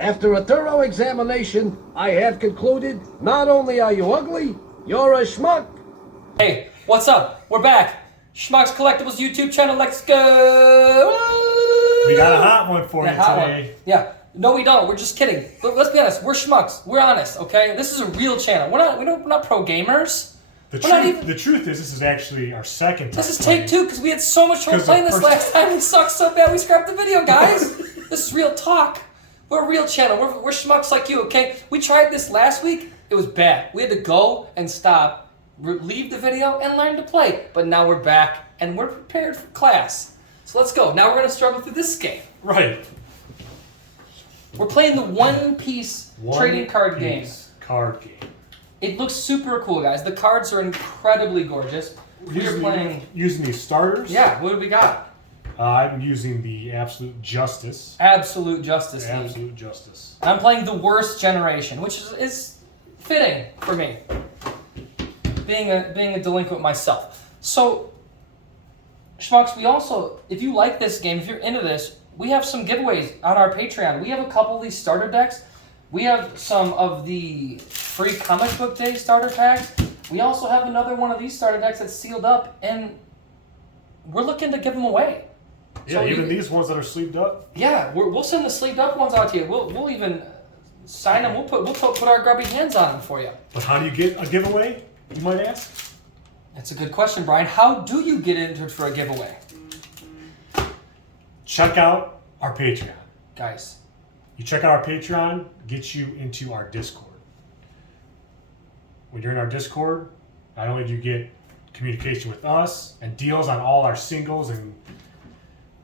After a thorough examination, I have concluded not only are you ugly, you're a schmuck. Hey, what's up? We're back. Schmucks Collectibles YouTube channel. Let's go. We got a hot one for you today. one. Yeah. No, we don't. We're just kidding. But let's be honest. We're schmucks. We're honest. Okay. This is a real channel. We're not pro gamers. The truth is, this is actually our second time. This is take two because we had so much trouble playing this last time. It sucked so bad we scrapped the video, guys. This is real talk. We're a real channel. We're schmucks like you. Okay. We tried this last week. It was bad. We had to go and stop, leave the video, and learn to play. But now we're back and we're prepared for class. So let's go. Now we're gonna struggle through this game. Right. We're playing the One Piece trading card game. Card game. It looks super cool, guys. The cards are incredibly gorgeous. We're playing using these starters. Yeah. What do we got? I'm using the Absolute Justice. Absolute Justice League. Absolute Justice. I'm playing the worst generation, which is fitting for me. Being a delinquent myself. So, Schmucks, we also, if you like this game, if you're into this, we have some giveaways on our Patreon. We have a couple of these starter decks. We have some of the free comic book day starter packs. We also have another one of these starter decks that's sealed up, and we're looking to give them away. Yeah, so even these ones that are sleeved up. Yeah, we'll send the sleeved up ones out to you. We'll even sign them. We'll put our grubby hands on them for you. But how do you get a giveaway? You might ask. That's a good question, Brian. How do you get entered for a giveaway? Check out our Patreon. Guys. You check out our Patreon, gets you into our Discord. When you're in our Discord, not only do you get communication with us and deals on all our singles and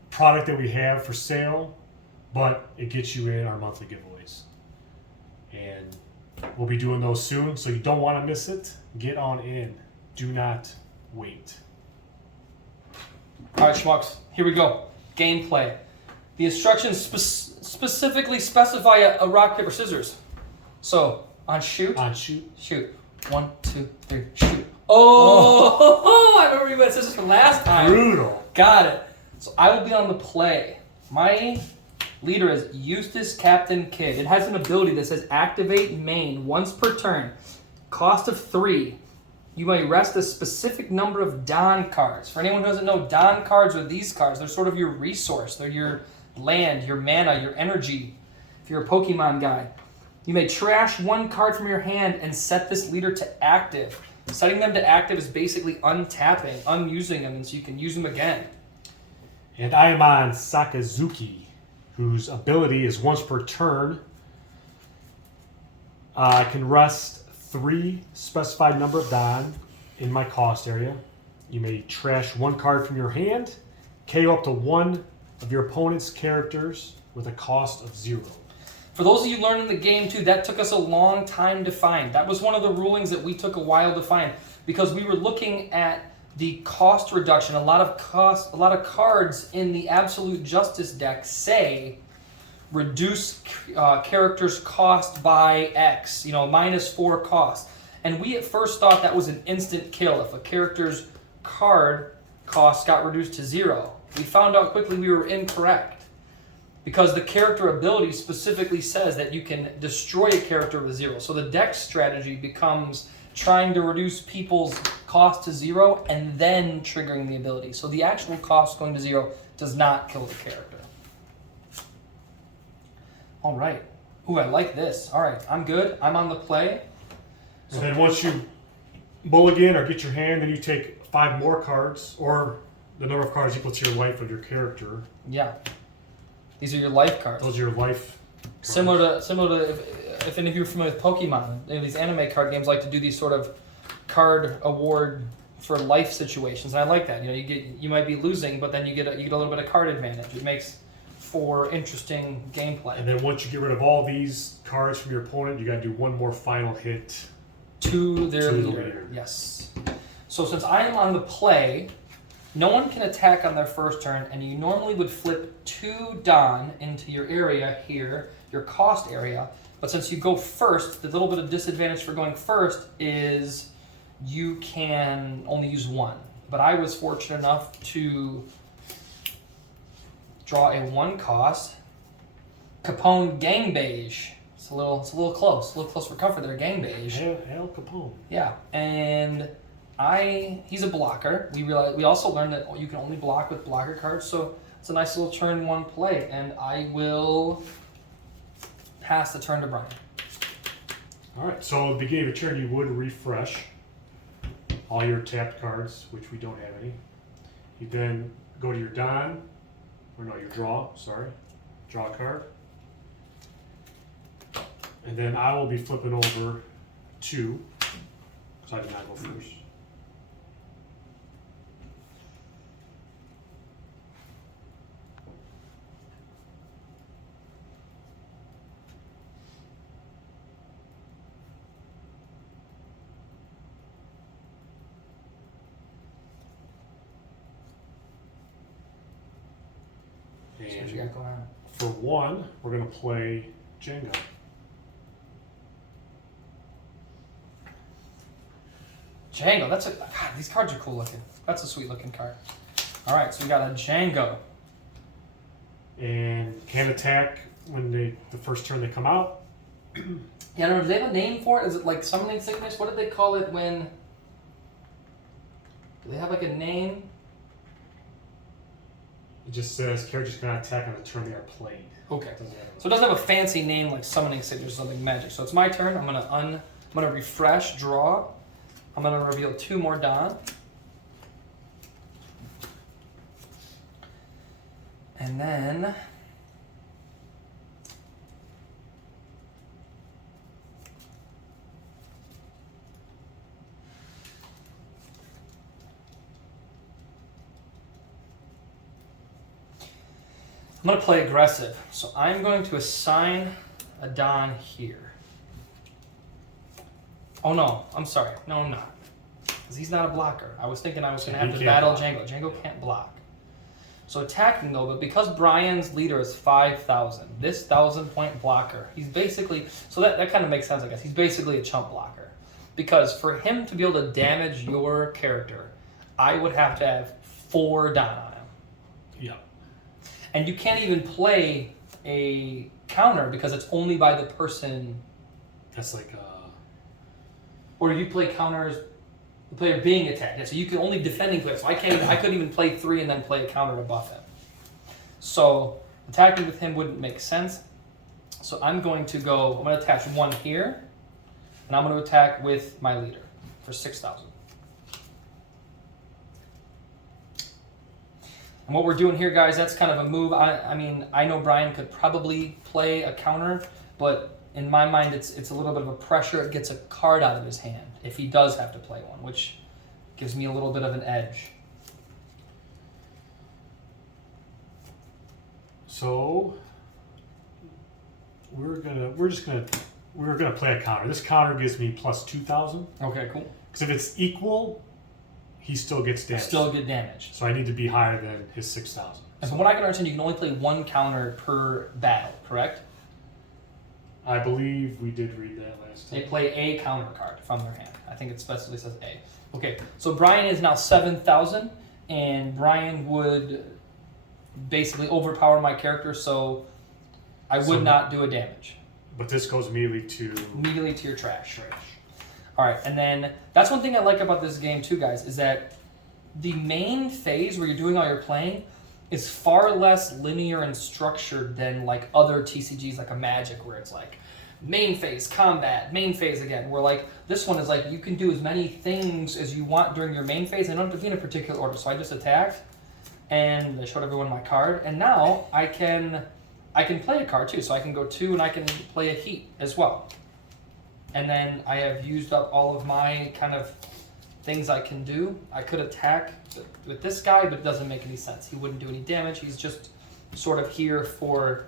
product that we have for sale, but it gets you in our monthly giveaways. And we'll be doing those soon, so you don't want to miss it. Get on in. Do not wait. All right, Schmucks, here we go. Gameplay. The instructions specifically specify a rock, paper, scissors. So, on shoot. On shoot. Shoot. 1, 2, 3, shoot. Oh! I remember you went scissors from last time. Brutal. Got it. So I will be on the play. My leader is Eustace Captain Kidd. It has an ability that says activate main once per turn. Cost of 3. You may rest a specific number of Don cards. For anyone who doesn't know, Don cards are these cards. They're sort of your resource. They're your land, your mana, your energy. If you're a Pokemon guy. You may trash 1 card from your hand and set this leader to active. Setting them to active is basically untapping, unusing them, and so you can use them again. And I am on Sakazuki, whose ability is once per turn. I can rest 3 specified number of Don in my cost area. You may trash 1 card from your hand, KO up to 1 of your opponent's characters with a cost of 0. For those of you learning the game too, that took us a long time to find. That was one of the rulings that we took a while to find because we were looking at the cost reduction. A lot of cards in the Absolute Justice deck say reduce characters' cost by X, -4 cost. And we at first thought that was an instant kill if a character's card cost got reduced to 0. We found out quickly we were incorrect because the character ability specifically says that you can destroy a character with 0. So the deck strategy becomes trying to reduce people's cost to 0 and then triggering the ability. So the actual cost going to 0 does not kill the character. All right. Ooh, I like this. All right, I'm good. I'm on the play. And then once you mulligan or get your hand, then you take 5 more cards, or the number of cards equal to your life of your character. Yeah. These are your life cards. Those are your life cards. Similar to if any of you are familiar with Pokemon, these anime card games like to do these sort of card award for life situations, and I like that. You might be losing, but then you get a little bit of card advantage. It makes for interesting gameplay. And then once you get rid of all these cards from your opponent, you got to do 1 more final hit to their the leader. leader. Yes. So since I am on the play, no one can attack on their first turn, and you normally would flip 2 Don into your area here, your cost area. But since you go first, the little bit of disadvantage for going first is you can only use 1. But I was fortunate enough to draw a 1 cost Capone Gang Beige. It's a little close. A little close for comfort there. Gang Beige. Al Capone. Yeah, and he's a blocker. We also learned that you can only block with blocker cards, so it's a nice little turn one play, and I will pass the turn to Brian. All right. So at the beginning of your turn, you would refresh all your tapped cards, which we don't have any. You then go to your Don, or no, your draw. Sorry, draw a card, and then I will be flipping over 2, because I did not go first. So what you got going on? For 1, we're going to play Jenga. Django, God, these cards are cool looking. That's a sweet looking card. All right, so we got a Django. And can attack when the first turn they come out. Yeah, I don't know, do they have a name for it? Is it like summoning sickness? What did they call it when... Do they have like a name? It just says characters cannot attack on the turn they are played. Okay. So it doesn't have a fancy name like summoning sickness or something magic. So it's my turn. I'm gonna refresh, draw. I'm gonna reveal 2 more Don. And then I'm going to play aggressive. So I'm going to assign a Don here. Oh no, I'm sorry. No, I'm not. Because he's not a blocker. I was thinking I was going to have to battle Django. Django can't block. So attacking though, but because Brian's leader is 5,000, this 1,000-point blocker, he's basically, so that kind of makes sense, I guess. He's basically a chump blocker. Because for him to be able to damage your character, I would have to have 4 Don on him. Yeah. And you can't even play a counter because it's only by the person. That's like Or you play counters, the player being attacked. Yeah, so you can only defending players. So I couldn't even play 3 and then play a counter to buff him. So attacking with him wouldn't make sense. So I'm going to attach 1 here, and I'm going to attack with my leader for 6,000. And what we're doing here, guys, that's kind of a move. I mean, I know Brian could probably play a counter, but in my mind, it's a little bit of a pressure. It gets a card out of his hand if he does have to play one, which gives me a little bit of an edge. So we're gonna play a counter. This counter gives me plus 2,000. Okay, cool. Because if it's equal, he still gets damage. Still get damage. So I need to be higher than his 6,000. And from what I can understand, you can only play 1 counter per battle, correct? I believe we did read that last time. They play a counter card from their hand. I think it specifically says A. Okay, so Brian is now 7,000, and Brian would basically overpower my character, so I would not do a damage. But this goes immediately to your trash. All right, and then that's one thing I like about this game too, guys, is that the main phase where you're doing all your playing is far less linear and structured than like other TCGs like a Magic, where it's like main phase, combat, main phase again, where like this one is like you can do as many things as you want during your main phase and don't have to be in a particular order. So I just attacked and I showed everyone my card, and now I can play a card too. So I can go 2 and I can play a heat as well. And then I have used up all of my kind of things I can do. I could attack with this guy, but it doesn't make any sense. He wouldn't do any damage. He's just sort of here for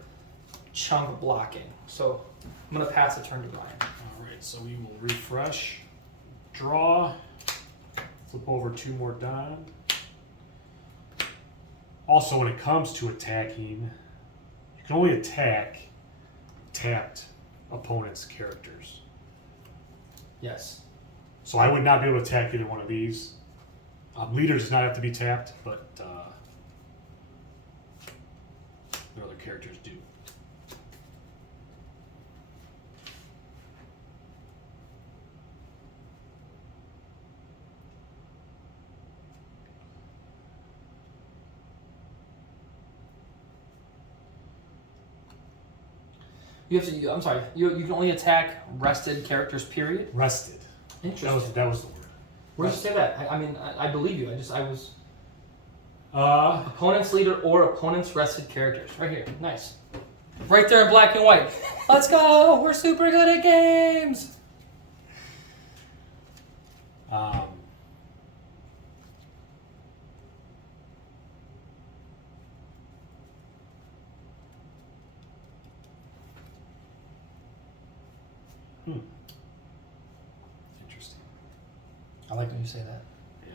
chunk blocking. So I'm going to pass a turn to Brian. All right, so we will refresh, draw, flip over 2 more Don. Also, when it comes to attacking, you can only attack tapped opponents' characters. Yes. So I would not be able to attack either one of these. Leader does not have to be tapped, but their other characters do. You have to. I'm sorry. You can only attack rested characters. Period. Rested. Interesting. That was the word. Where did you say that? I mean, I believe you. I was. Uh, Opponent's leader or opponent's rested characters. Right here. Nice. Right there in black and white. Let's go. We're super good at games. Interesting. I like when you say that. Yeah.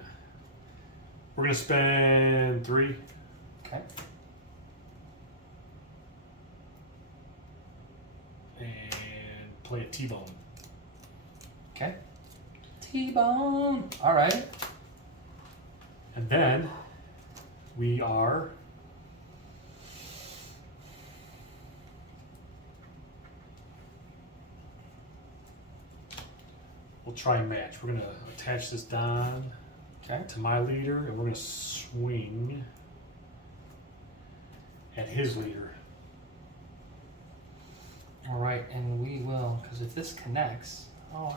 We're gonna spend 3. Okay. And play a T-bone. Okay. T-bone. All right. And then we are we'll try and match. We're gonna attach this Don to my leader, and we're gonna swing at his leader. All right, and we will, because if this connects, I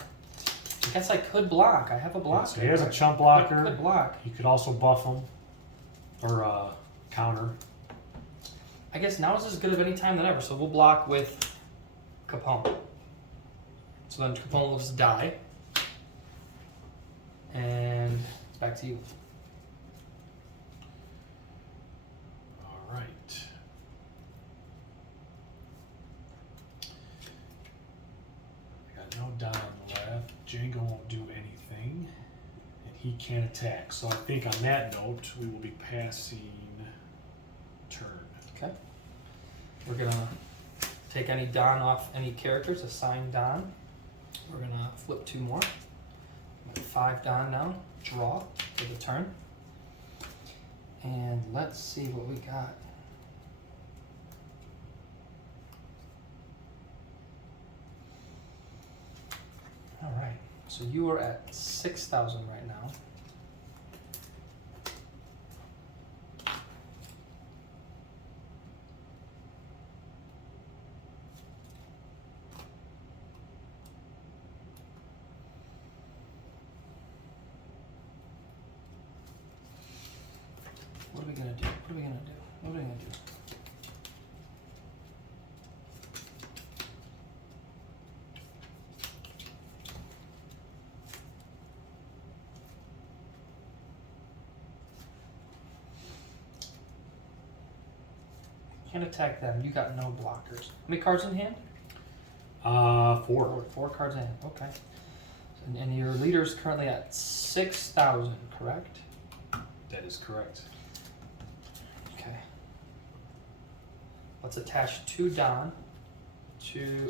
guess I could block. I have a blocker. So he has a chump blocker. Could block. He could also buff him or counter. I guess now is as good of any time than ever. So we'll block with Capone. So then Capone will just die. And it's back to you. All right. I got no Don left. Django won't do anything. And he can't attack. So I think on that note, we will be passing turn. Okay. We're gonna take any Don off any characters, assign Don. We're gonna flip 2 more. 5 Don now. Draw for the turn. And let's see what we got. All right. So you are at 6,000 right now. What are we gonna do? What are we gonna do? What are we gonna do? Can't attack them. You got no blockers. How many cards in hand? 4. 4 cards in hand. Okay. And your leader's currently at 6,000, correct? That is correct. Okay. Let's attach 2 Don to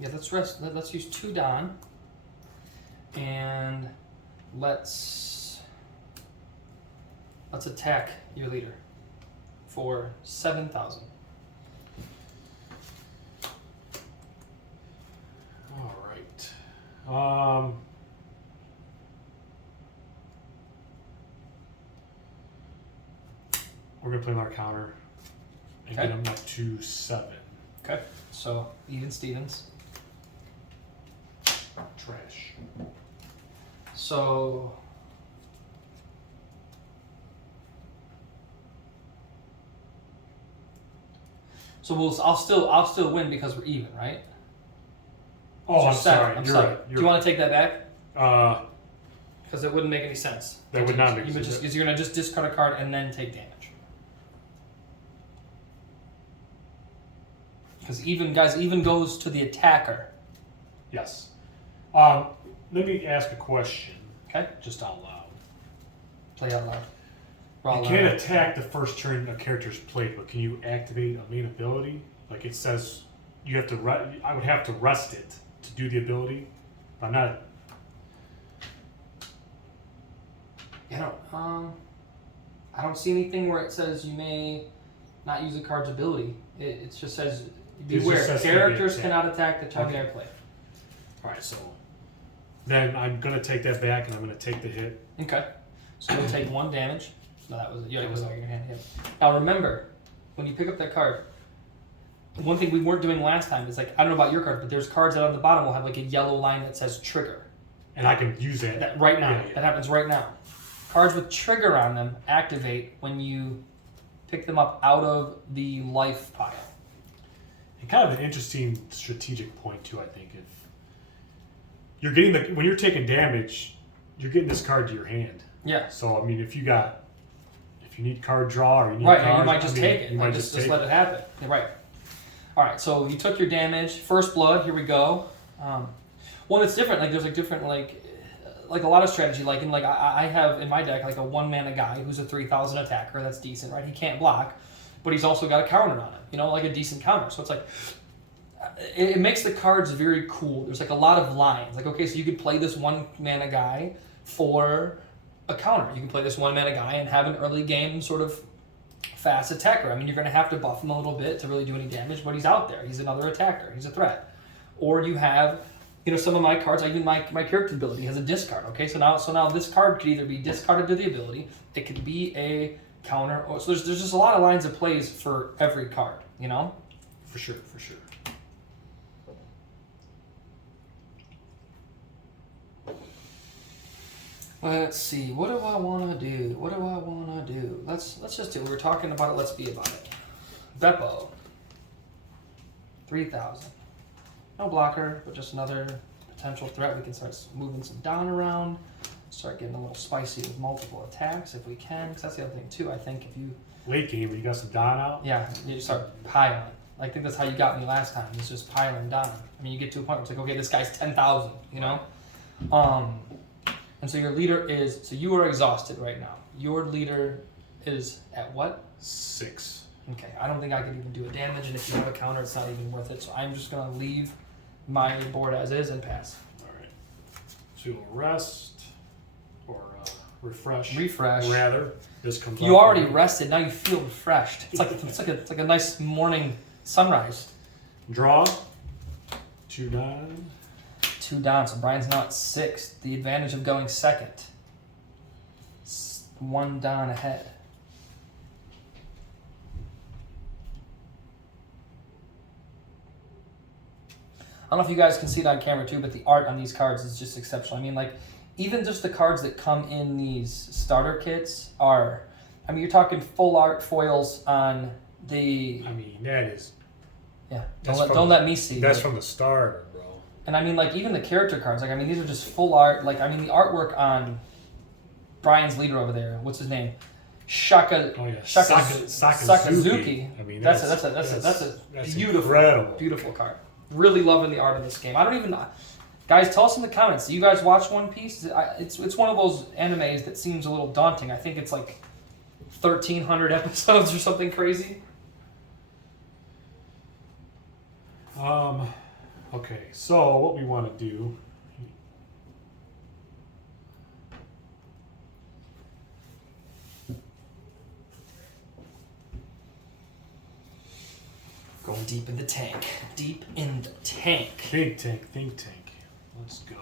yeah, let's use 2 Don and let's attack your leader for 7,000. All right. We're gonna play our counter and Okay. get him up to 7. Okay. So even Stevens. Trash. So I'll still win because we're even, right? Oh, So I'm sorry. I'm You're sorry. right. Do you want to take that back? Because it wouldn't make any sense. that would not make You would sense. because you're gonna just discard a card and then take damage. Because even goes to the attacker. Yes. Let me ask a question. Okay. Just out loud. Play out loud. You can't attack the first turn a character's played, but can you activate a main ability? Like it says, you have to. I would have to rest it to do the ability, but I'm not. I don't see anything where it says you may not use a card's ability. It just says beware. says Characters attack. cannot attack the target Okay. airplay. All right, so then I'm going to take that back and I'm going to take the hit. Okay. So you'll take 1 damage. No, that was it. Yeah, it was out of your hand. Yeah. Now remember, when you pick up that card, one thing we weren't doing last time is like, I don't know about your card, but there's cards that on the bottom will have like a yellow line that says trigger. And I can use that. That right now. Yeah. That happens right now. Cards with trigger on them activate when you pick them up out of the life pile. And kind of an interesting strategic point too, I think. If you're getting when you're taking damage, you're getting this card to your hand. Yeah. So I mean, if you need card draw or you need right, cards, and you might just take it. You might just let it happen. Yeah, right. All right. So you took your damage. First blood. Here we go. Well, it's different. Like there's like different like a lot of strategy. Like I have in my deck like a 1-mana guy who's a 3,000 attacker. That's decent, right? He can't block, but he's also got a counter on him. You know, like a decent counter. So it's like it makes the cards very cool. There's like a lot of lines. Like okay, so you could play this 1-mana guy for a counter. You can play this 1-mana guy and have an early game sort of fast attacker. I mean, you're going to have to buff him a little bit to really do any damage, but he's out there. He's another attacker. He's a threat. Or you have, you know, some of my cards, even my character ability has a discard. Okay, so now this card could either be discarded to the ability, it could be a counter, or so there's just a lot of lines of plays for every card, you know? For sure, for sure. Let's see. What do I want to do? What do I want to do? Let's just do it. We were talking about it. Let's be about it. Beppo. 3,000. No blocker, but just another potential threat. We can start moving some down around. Start getting a little spicy with multiple attacks if we can. Because that's the other thing too. I think if you late game when you got some Don out. Yeah, you start piling. I think that's how you got me last time. It's just piling down. I mean, you get to a point where it's like, okay, this guy's 10,000. You know. And so your leader is, so you are exhausted right now. Your leader is at what? 6. Okay, I don't think I could even do a damage, and if you have a counter, it's not even worth it. So I'm just going to leave my board as is and pass. All right. So you'll rest or refresh. Refresh. Rather, this comes. You already rested. Now you feel refreshed. It's like a nice morning sunrise. Draw. 2 9. 2 down, so Brian's not 6th. The advantage of going second. 1 down ahead. I don't know if you guys can see it on camera too, but the art on these cards is just exceptional. I mean, like, even just the cards that come in these starter kits are, I mean, you're talking full art foils on the... I mean, that is... Yeah, don't let me see. That's from the starter, bro. And I mean, like, even the character cards, like, I mean, these are just full art. Like, I mean, the artwork on Brian's leader over there, what's his name? Sakazuki. I mean, that's a beautiful, incredible. beautiful card. Really loving the art of this game. I don't even, guys, tell us in the comments. Do you guys watch One Piece? It's one of those animes that seems a little daunting. I think it's like 1,300 episodes or something crazy. Okay, so what we want to do. Going deep in the tank. Deep in the tank. Think tank. Let's go.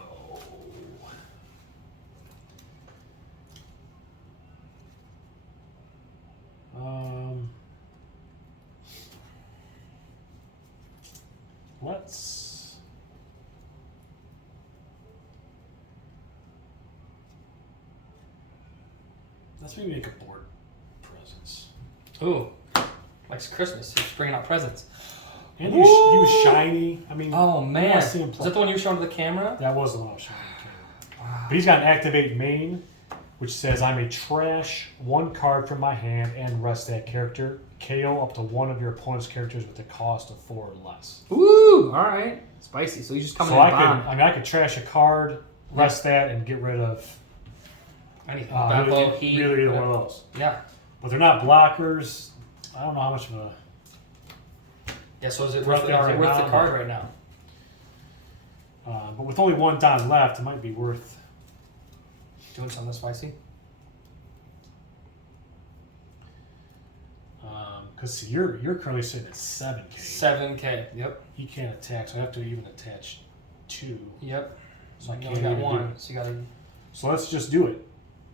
Let's maybe make a board presence. Ooh, like Christmas. He's bringing out presents. And he was shiny. I mean, oh man, is that the one you were showing to the camera? That was the one I was showing to the camera. Wow. But he's got an activate main, which says I may trash 1 card from my hand and rest that character. KO up to 1 of your opponent's characters with a cost of 4 or less. Ooh, all right, spicy. So he's just coming in bomb. I could trash a card, rest that, and get rid of anything. Either one of those. Yeah. But they're not blockers. I don't know how much of a. Yeah, so is it worth the card right now? But with only 1 Don left, it might be worth doing something spicy. Because you're currently sitting at 7K. 7K. Yep. He can't attack, so I have to even attach 2. Yep. So you can't only got even do one. it. So you gotta. So let's just do it.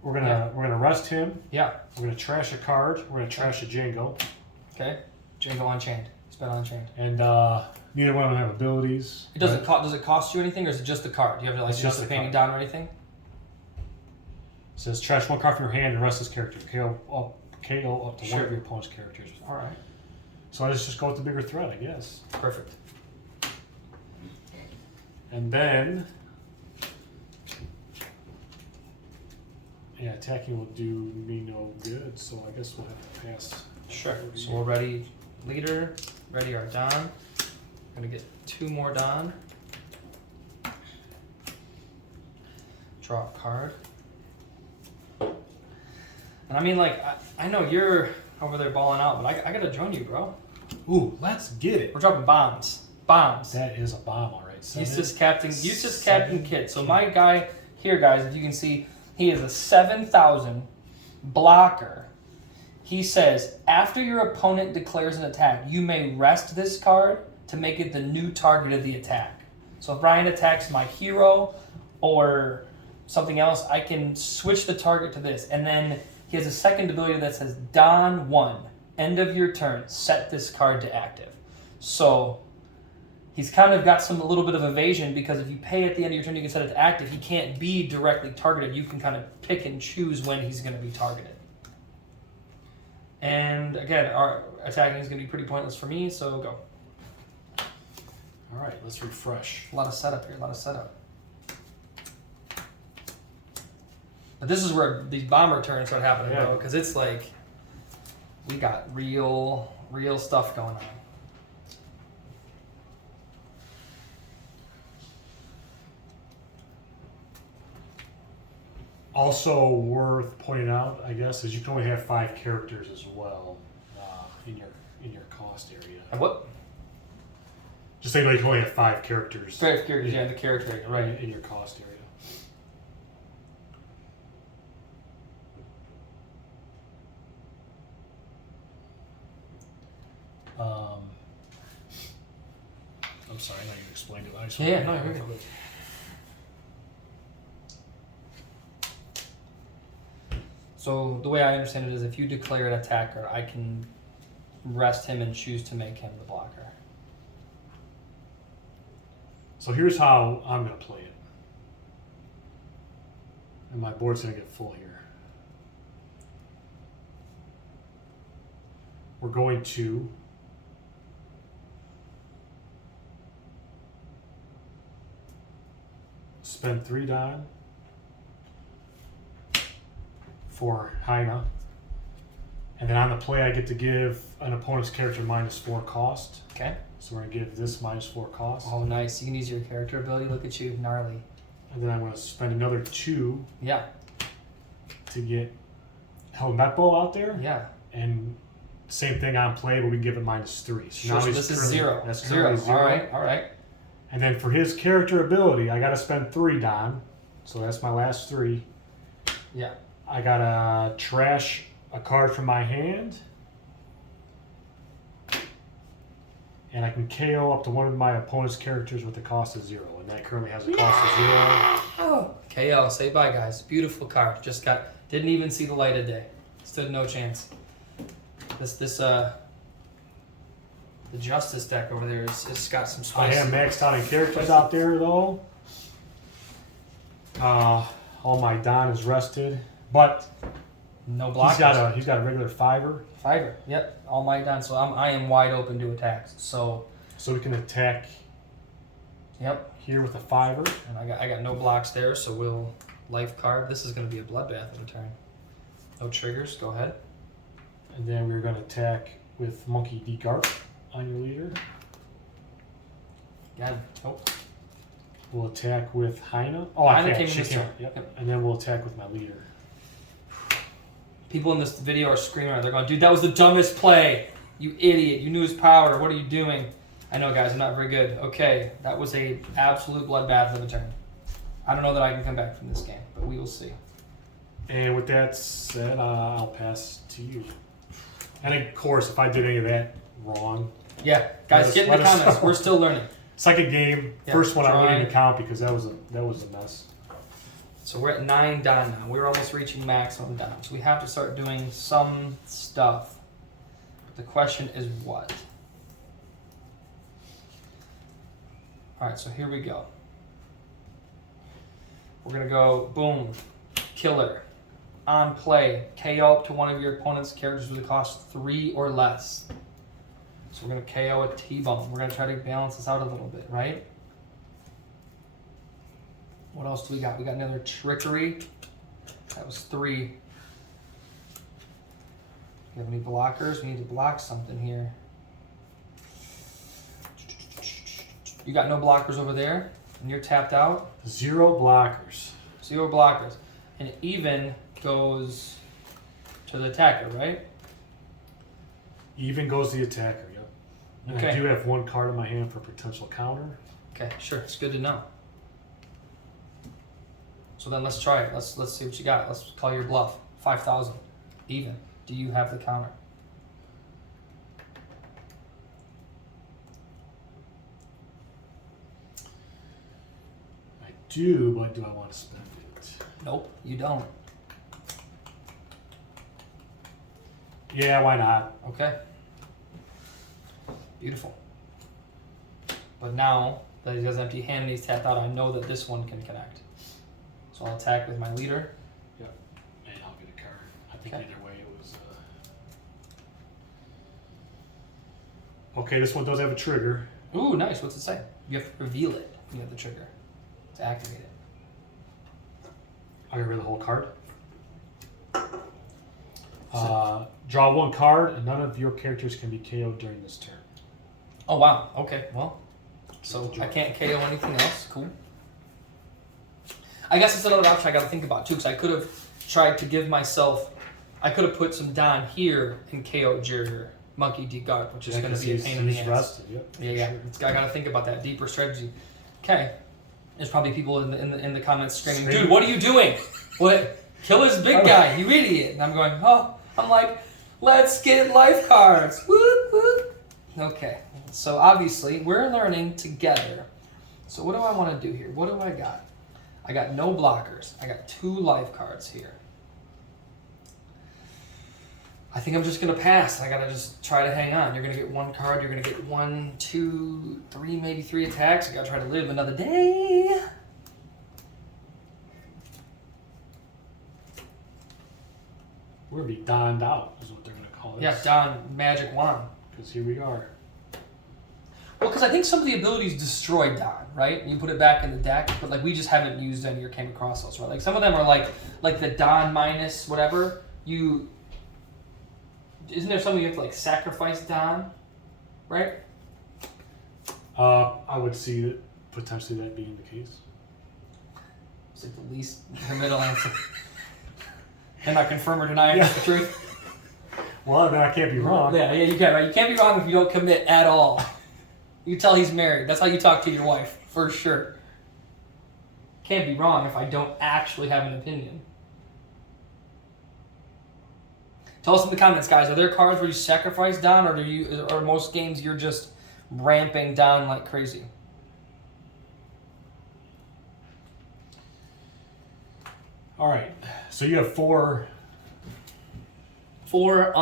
We're gonna rest him. Yeah. We're gonna trash a card. We're gonna trash a Django. Okay. Django Unchained. It's been Unchained. And neither one of them have abilities. It doesn't cost. Does it cost you anything, or is it just the card? Do you have to like It's just the the painting card. down or anything? It says trash one card from your hand and rest this character. KO up to one Sure. of your opponent's characters. All right. So let's just go with the bigger threat, I guess. Perfect. And then, yeah, attacking will do me no good. So I guess we'll have to pass. Sure. So we're ready. Leader. Ready our Don. Gonna get 2 more Don. Draw a card. And I mean, like, I know you're over there balling out, but I gotta join you, bro. Ooh, let's get it. We're dropping bombs. Bombs. That is a bomb, all right. Useless Captain Kit. So my guy here, guys, if you can see, he is a 7,000 blocker. He says, after your opponent declares an attack, you may rest this card to make it the new target of the attack. So if Brian attacks my hero or something else, I can switch the target to this. And then he has a second ability that says, Don 1, end of your turn, set this card to active. So he's kind of got a little bit of evasion, because if you pay at the end of your turn, you can set it to active. He can't be directly targeted. You can kind of pick and choose when he's going to be targeted. And again, our attacking is going to be pretty pointless for me, so go. All right, let's refresh. A lot of setup here, a lot of setup. But this is where these bomber turns start happening, Yeah. bro, because it's like we got real stuff going on. Also worth pointing out, I guess, is you can only have 5 characters as well in your cost area. And what? Just say like you can only have 5 characters. 5 characters, yeah, the character area, right. In your cost area. I'm sorry, I know you explained it. I just Yeah, no, you're good. So the way I understand it is, if you declare an attacker, I can rest him and choose to make him the blocker. So here's how I'm going to play it. And my board's going to get full here. We're going to spend 3 Don for Hyena. And then on the play, I get to give an opponent's character -4 cost. Okay. So we're going to give this -4 cost. Oh, nice. You can use your character ability. Look at you, gnarly. And then I'm going to spend another 2 Yeah, to get Helmetbo out there. yeah. And same thing on play, but we give it -3. Sure, so he's this is currently- 0. That's 0. currently 0. All right. And then for his character ability, I got to spend 3 Don. So that's my last 3. Yeah. I got to trash a card from my hand. And I can KO up to one of my opponent's characters with a cost of 0. And that currently has a cost of 0. Oh. KL, say bye, guys. Beautiful card. Didn't even see the light of day. Stood no chance. The Justice deck over there is got some I spice. have maxed out in characters out there, though. All my Don is rested. But No blockers. he's got a regular 5er. Fiber. Yep. All might done. So I am wide open to attacks. So. So we can attack Yep. here with a 5er. And I got no blocks there. So we'll life card. This is going to be a bloodbath in a turn. No triggers. Go ahead. And then we're going to attack with Monkey D. Garp on your leader. Again. Nope. We'll attack with Hyena. Oh, Hyena I can't. came in She this can't. turn. Yep. Yep. And then we'll attack with my leader. People in this video are screaming out. They're going, dude, that was the dumbest play. You idiot. You knew his power. What are you doing? I know, guys. I'm not very good. Okay. That was a absolute bloodbath of a turn. I don't know that I can come back from this game, but we will see. And with that said, I'll pass to you. And of course, if I did any of that wrong, Yeah. Guys, get in the comments. We're still learning. Second game, Yeah, first one I wouldn't drawing. even count because that was a mess. So we're at 9 Don now. We're almost reaching maximum Don. So we have to start doing some stuff. The question is what? Alright, so here we go. We're going to go boom, killer, on play, KO up to one of your opponent's characters with a cost 3 or less. So we're going to KO a T-Bone. We're going to try to balance this out a little bit, right? What else do we got? We got another trickery. That was 3. Do you have any blockers? We need to block something here. You got no blockers over there, and you're tapped out. 0 blockers. 0 blockers. And even goes to the attacker, right? Even goes the attacker, yep. And Okay. I do have 1 card in my hand for potential counter. Okay, sure. It's good to know. So then let's try it. Let's see what you got. Let's call your bluff. 5,000. Even. Do you have the counter? I do, but do I want to spend it? Nope, you don't. Yeah, why not? Okay. Beautiful. But now that he has empty hand and he's tapped out, I know that this one can connect. So I'll attack with my leader. Yep. And I'll get a card. I think Okay. either way it was. Okay, this one does have a trigger. Ooh, nice. What's it say? You have to reveal it when you have the trigger to activate it. I get rid of the whole card. Draw 1 card, and none of your characters can be KO'd during this turn. Oh, wow. Okay, well. So I can't KO anything else. Cool. I guess it's another option I got to think about, too, because I could have tried to give myself... I could have put some Don here and KO'd your Monkey D. Guard, which is going to be a pain in the he's ass. rested, yep. Yeah. Sure. I got to think about that deeper strategy. Okay. There's probably people in the comments screaming, Screaming. dude, what are you doing? What? Kill this big guy, you idiot. And I'm going, I'm like, let's get life cards. Whoop, whoop. Okay. So obviously, we're learning together. So what do I want to do here? What do I got? I got no blockers. I got 2 life cards here. I think I'm just going to pass. I got to just try to hang on. You're going to get 1 card. You're going to get 1, 2, 3, maybe 3 attacks. I got to try to live another day. We're going to be donned out, is what they're going to call it. Yeah, Don, Magic Wand. Because here we are. Well, because I think some of the abilities destroy Don, right? You put it back in the deck, but like we just haven't used any or came across those, right? Like some of them are like the Don minus whatever. Isn't there something you have to like sacrifice Don, right? I would see it, potentially that being the case. It's like the least, the middle answer. And not confirm or deny the truth. Well, then I can't be wrong. Yeah, you can't, right? You can't be wrong if you don't commit at all. You can tell he's married. That's how you talk to your wife, for sure. Can't be wrong if I don't actually have an opinion. Tell us in the comments, guys. Are there cards where you sacrifice Don, or most games you're just ramping Don like crazy? All right. So you have 4. 4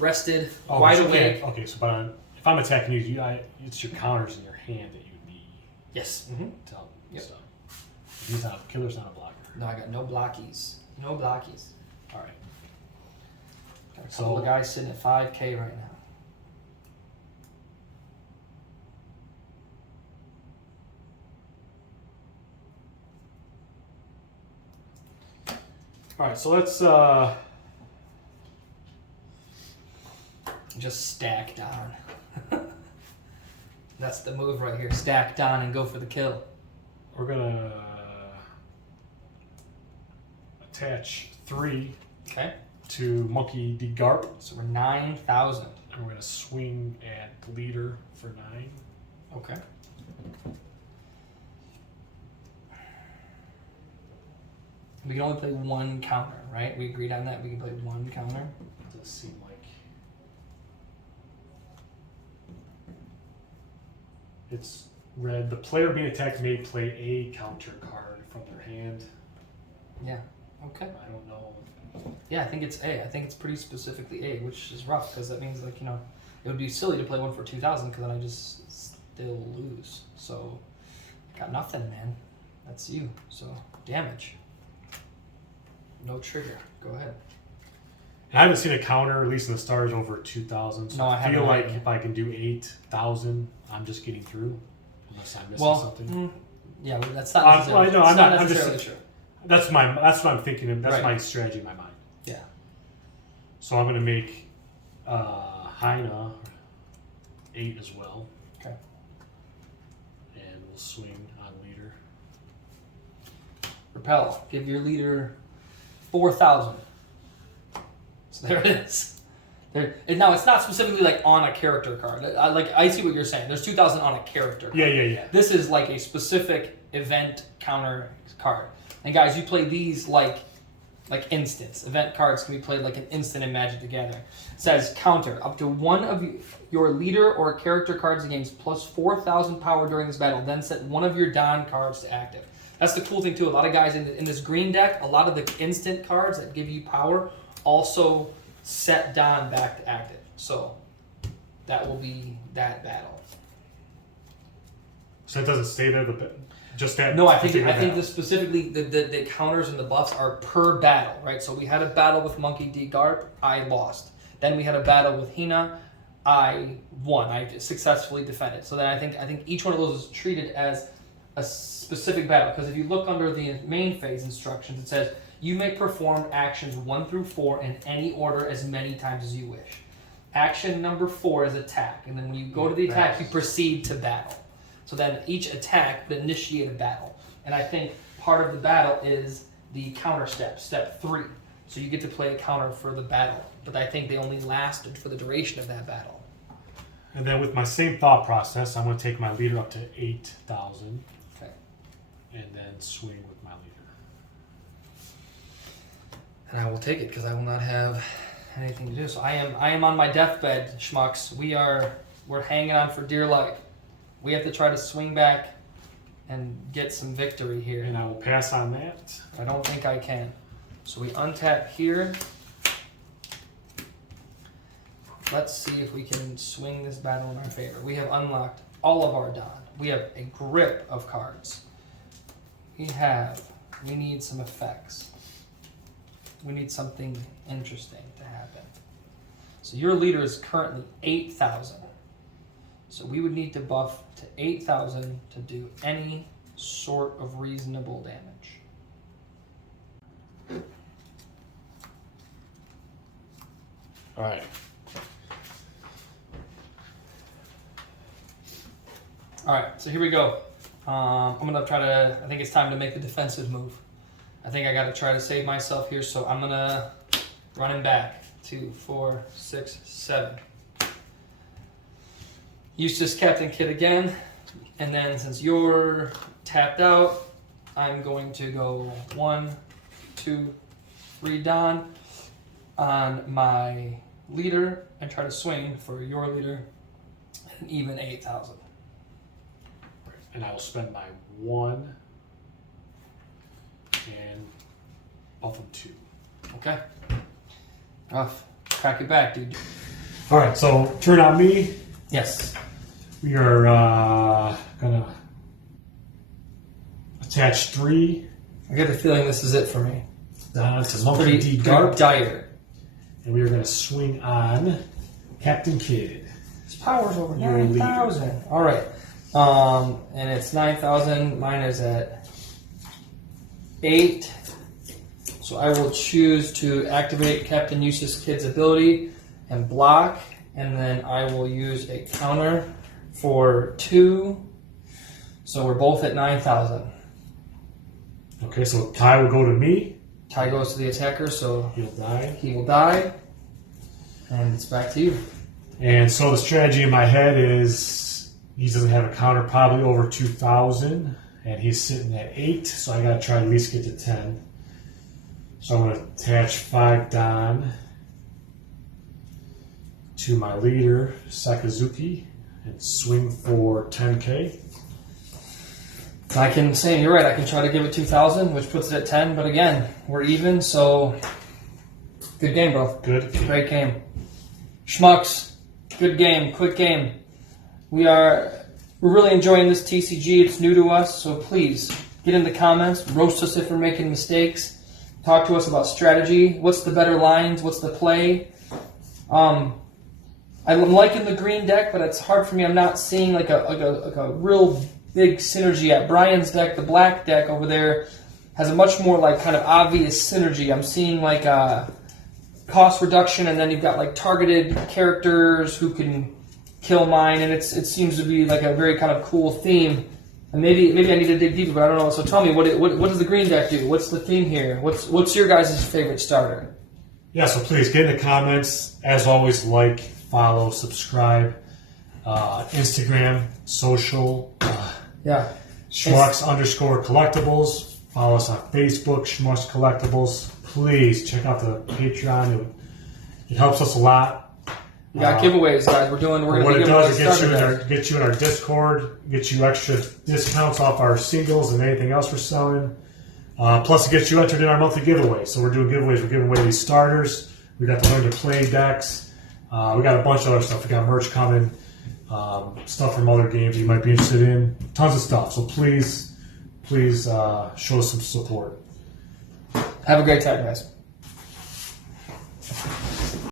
unrested, Oh, wide but you awake. can't- Okay, so but if I'm attacking you, it's your counters in your hand that you need Yes. to help. Yep. So killer's not a blocker. No, I got no blockies. No blockies. All right. Got a couple of guys sitting at 5K right now. All right. So let's. Just stack Don. That's the move right here. Stack Don and go for the kill. We're gonna attach 3 Okay. to Monkey D. Garp, So we're 9,000. and we're gonna swing at leader for 9. Okay. We can only play 1 counter, right? We agreed on that. We can play 1 counter. It does seem like. It's red. The player being attacked may play a counter card from their hand. Yeah. Okay. I don't know. Yeah, I think it's A. I think it's pretty specifically A, which is rough because that means like it would be silly to play one for 2,000 because then I just still lose. So I got nothing, man. That's you. So damage. No trigger. Go ahead. And I haven't seen a counter, at least in the stars, over 2,000. So No, I I feel haven't like either. if I can do 8,000, I'm just getting through, unless I'm missing Well, something. yeah, but that's not necessarily, well, I know, it's not I'm just- necessarily true. That's what I'm thinking. Of. That's Right. my strategy in my mind. Yeah. So I'm going to make Hyena 8 as well. Okay. And we'll swing on leader. Repel. Give your leader 4,000. So there it is. There. And now it's not specifically like on a character card. I see what you're saying. There's 2,000 on a character card. Yeah. This is like a specific event counter card. And guys, you play these like instants. Event cards can be played like an instant in Magic the Gathering. It says counter. Up to one of your leader or character cards gains plus 4,000 power during this battle. Then set one of your Don cards to active. That's the cool thing too. A lot of guys in this green deck, a lot of the instant cards that give you power also set Don back to active. So that will be that battle. So it doesn't stay there, just that. No, I think battle. specifically the counters and the buffs are per battle, right? So we had a battle with Monkey D. Garp, I lost. Then we had a battle with Hina, I won. I successfully defended. So then I think each one of those is treated as a specific battle. Because if you look under the main phase instructions, it says you may perform actions 1 through 4 in any order as many times as you wish. Action number 4 is attack, and then when you go to the attack, you proceed to battle. So then each attack would initiate a battle. And I think part of the battle is the counter step 3. So you get to play a counter for the battle. But I think they only lasted for the duration of that battle. And then with my same thought process, I'm going to take my leader up to 8,000. Okay. And then swing with my leader. And I will take it because I will not have anything to do. So I am on my deathbed, Schmucks. We're hanging on for dear life. We have to try to swing back and get some victory here. And I will pass on that. I don't think I can. So we untap here. Let's see if we can swing this battle in our favor. We have unlocked all of our Don. We have a grip of cards. We need some effects. We need something interesting to happen. So your leader is currently 8,000. So we would need to buff to 8,000 to do any sort of reasonable damage. All right. All right, so here we go. I'm gonna try to. I think it's time to make the defensive move. I think I gotta try to save myself here, so I'm gonna run him back. 2, 4, 6, 7. Eustace Captain Kid again, and then since you're tapped out, I'm going to go 1, 2, 3 Don on my leader and try to swing for your leader at an even 8,000. And I will spend my 1 and buff them 2. Okay. Rough. Crack it back, dude. All right, so turn on me. Yes. We are gonna attach 3 I get the feeling this is it for me. Don to Monkey D. Pretty Garp, dire. and we are gonna swing on Captain Kidd. His power's over You're a leader. 9,000. All right. And it's 9,000. Mine is at 8. So I will choose to activate Captain Eustace Kid's ability and block, and then I will use a counter for 2. So we're both at 9,000. Okay, so Ty will go to me. Ty goes to the attacker, so He'll die. he will die. And it's back to you. And so the strategy in my head is he doesn't have a counter probably over 2,000, and he's sitting at 8, so I gotta try to at least get to 10. So I'm gonna attach 5 Don to my leader, Sakazuki, and swing for 10K. I can say, you're right, I can try to give it 2,000, which puts it at 10, but again, we're even, so good game, bro. Good. Great game. Schmucks, good game, quick game. We're really enjoying this TCG. It's new to us, so please get in the comments, roast us if we're making mistakes, talk to us about strategy. What's the better lines? What's the play? I'm liking the green deck, but it's hard for me. I'm not seeing like a real big synergy at Brian's deck. The black deck over there has a much more like kind of obvious synergy. I'm seeing like a cost reduction, and then you've got like targeted characters who can kill mine, and it seems to be like a very kind of cool theme. And maybe I need to dig deeper, but I don't know. So tell me, what does the green deck do? What's the theme here? What's your guys' favorite starter? Yeah, so please get in the comments. As always, like, follow, subscribe, Instagram, social. Schmucks _ collectibles. Follow us on Facebook, Schmucks Collectibles. Please check out the Patreon. It helps us a lot. We got giveaways, guys. We're going what to it give does away is get you in our Discord, get you extra discounts off our singles and anything else we're selling. Plus, it gets you entered in our monthly giveaway. So we're doing giveaways. We're giving away these starters. We got to learn to play decks. We got a bunch of other stuff. We got merch coming. Stuff from other games you might be interested in. Tons of stuff. So please show us some support. Have a great time, guys.